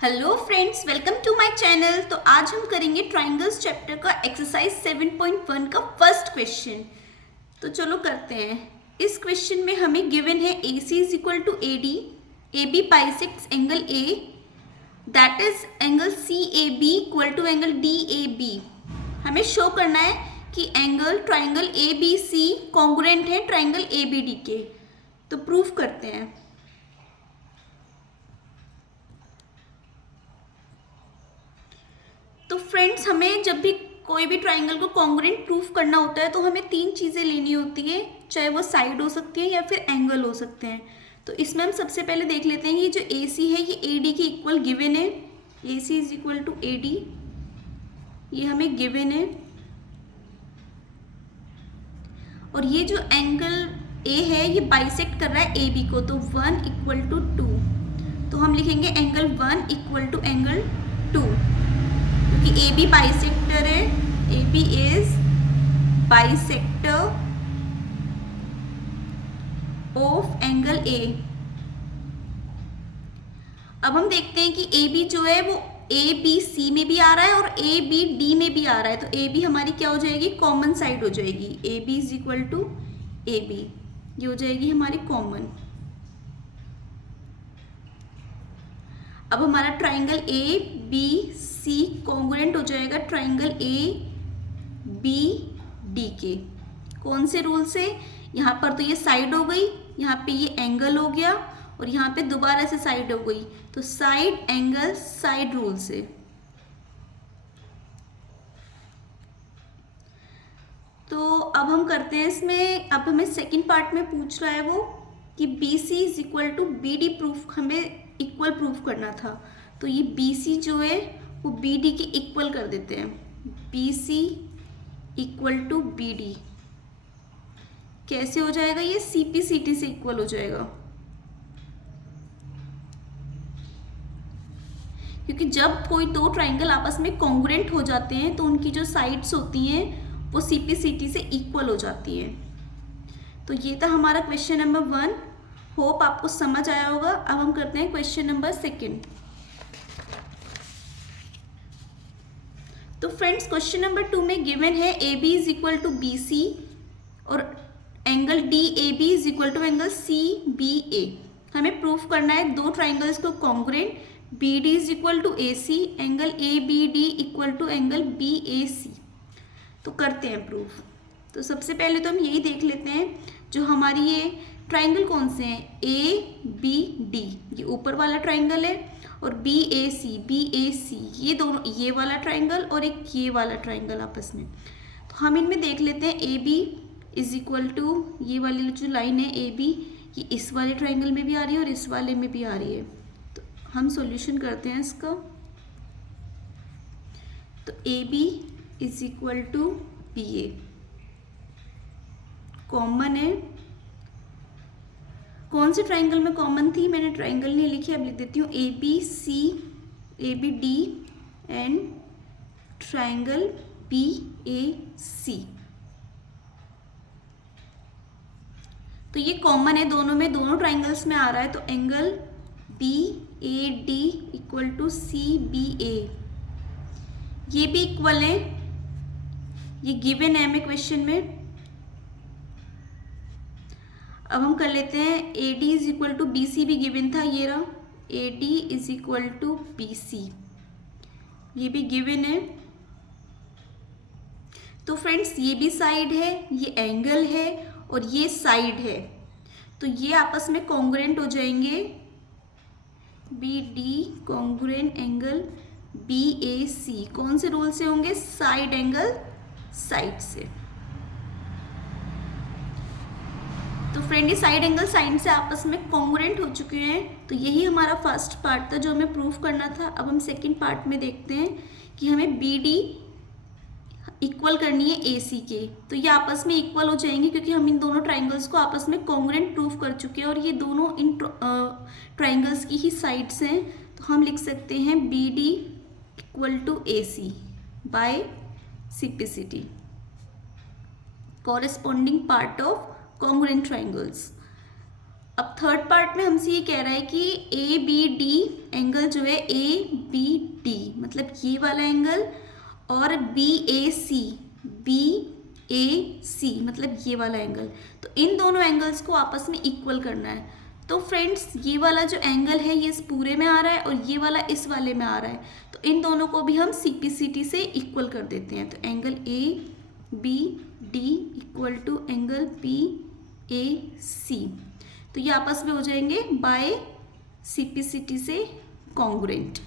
Hello friends, welcome to my channel. तो आज हम करेंगे ट्राइंगल्स चैप्टर का एक्सरसाइज 7.1 का फर्स्ट क्वेश्चन। तो चलो करते हैं। इस क्वेश्चन में हमें गिवन है AC is equal to AD, AB bisects angle A, that is angle CAB equal to angle DAB। हमें शो करना है कि एंगल ट्राइंगल ABC कॉन्ग्रुएंट है ट्राइंगल ABD के। तो प्रूफ करते हैं। तो फ्रेंड्स, हमें जब भी कोई भी ट्राइंगल को कॉन्ग्रुएंट प्रूफ करना होता है तो हमें तीन चीज़ें लेनी होती है, चाहे वो साइड हो सकती है या फिर एंगल हो सकते हैं। तो इसमें हम सबसे पहले देख लेते हैं कि जो AC है ये AD के इक्वल गिवन है। AC is equal to AD, ये हमें गिवन है। और ये जो एंगल A है ये बाइसेक्ट कर रहा है AB को, तो 1 इक्वल टू 2। तो हम लिखेंगे एंगल 1 इक्वल टू एंगल 2, क्योंकि AB बाइसेक्टर है। AB is bisector of angle A। अब हम देखते हैं कि AB जो है वो ABC में भी आ रहा है और ABD में भी आ रहा है। तो AB हमारी क्या हो जाएगी, कॉमन साइड हो जाएगी। AB is equal to AB, ये हो जाएगी हमारी कॉमन। अब हमारा ट्राइंगल ABC कॉन्ग्रुएंट हो जाएगा ट्राइंगल ABD के। कौन से रूल से? यहाँ पर तो ये साइड हो गई, यहाँ पे ये एंगल हो गया और यहाँ पे दोबारा से साइड हो गई, तो साइड एंगल साइड रूल से। तो अब हम करते हैं इसमें, अब हमें सेकंड पार्ट में पूछ रहा है वो कि BC is equal to BD proof, हमें इक्वल प्रूफ करना था। तो ये BC जो है वो BD के इक्वल कर देते हैं। BC इक्वल टू BD कैसे हो जाएगा? ये CP/CT से इक्वल हो जाएगा, क्योंकि जब कोई दो ट्राइंगल आपस में कॉन्ग्रुएंट हो जाते हैं तो उनकी जो साइड्स होती हैं वो CP/CT से इक्वल हो जाती है। तो ये था हमारा क्वेश्चन नंबर 1। होप आपको समझ आया होगा। अब हम करते हैं क्वेश्चन नंबर 2। तो फ्रेंड्स, क्वेश्चन नंबर 2 में गिवन है AB is equal to BC और angle DAB is equal to angle CBA। हमें प्रूफ करना है दो ट्राइंगल्स को congruent, BD is equal to AC, angle ABD equal to angle BAC। तो करते हैं प्रूफ। तो सबसे पहले तो हम यही देख लेते हैं, जो हमारी ये ट्राइंगल कौन से हैं, ABD, ये ऊपर वाला ट्राइंगल है, और BAC ये दोनों, ये वाला ट्राइंगल और एक ये वाला ट्राइंगल आपस में। तो हम इनमें देख लेते हैं AB इज इक्वल टू, ये वाली जो लाइन है AB, ये इस वाले ट्राइंगल में भी आ रही है और इस वाले में भी आ रही है। तो हम सॉल्यूशन करते हैं इसका। तो AB is equal to BA common है। कौन से ट्राइंगल में कॉमन थी? मैंने ट्राइंगल नहीं लिखी, अब लिख देती हूँ ABC, ABD and triangle BAC। तो ये कॉमन है दोनों में, दोनों ट्राइंगल्स में आ रहा है। तो angle BAD equal to CBA, ये भी इक्वल है, ये गिवन है हमें क्वेश्चन में। अब हम कर लेते हैं AD is equal to BC भी गिवन था, ये रहा AD is equal to BC, ये भी गिवन है। तो फ्रेंड्स, ये भी साइड है, ये एंगल है और ये साइड है, तो ये आपस में कॉन्ग्रुएंट हो जाएंगे। BD कॉन्ग्रुएंट एंगल BAC कौन से रूल से होंगे? साइड एंगल साइड से। तो फ्रेंड, ये साइड एंगल साइड से आपस में कॉन्ग्रुएंट हो चुके हैं। तो यही हमारा फर्स्ट पार्ट था जो हमें प्रूफ करना था। अब हम सेकंड पार्ट में देखते हैं कि हमें BD इक्वल करनी है AC के। तो ये आपस में इक्वल हो जाएंगे क्योंकि हम इन दोनों ट्राइंगल्स को आपस में कॉन्ग्रुएंट प्रूफ कर चुके हैं और ये दोनों इन ट्राइंगल्स की ही साइड्स हैं। तो हम लिख सकते हैं BD equal to AC by CP/CT, corresponding part of congruent triangles। अब थर्ड पार्ट में हमसे ये कह रहा है कि ए बी डी एंगल जो है ए बी डी मतलब ये वाला एंगल और बी ए सी मतलब ये वाला एंगल, तो इन दोनों एंगल्स को आपस में इक्वल करना है। तो फ्रेंड्स ये वाला जो एंगल है ये इस पूरे में आ रहा है और ये वाला इस वाले में आ रहा है, तो इन दोनों को भी हम CPCT से इक्वल कर देते हैं। तो angle A B D equal to angle B A C, तो ये आपस में हो जाएंगे बाय CPCT से कॉन्ग्रुएंट।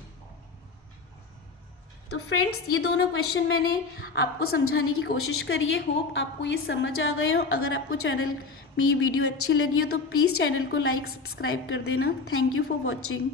तो फ्रेंड्स ये दोनों क्वेश्चन मैंने आपको समझाने की कोशिश करी है। होप आपको ये समझ आ गए हो। अगर आपको चैनल में ये वीडियो अच्छी लगी हो तो प्लीज़ चैनल को लाइक सब्सक्राइब कर देना। Thank you for watching.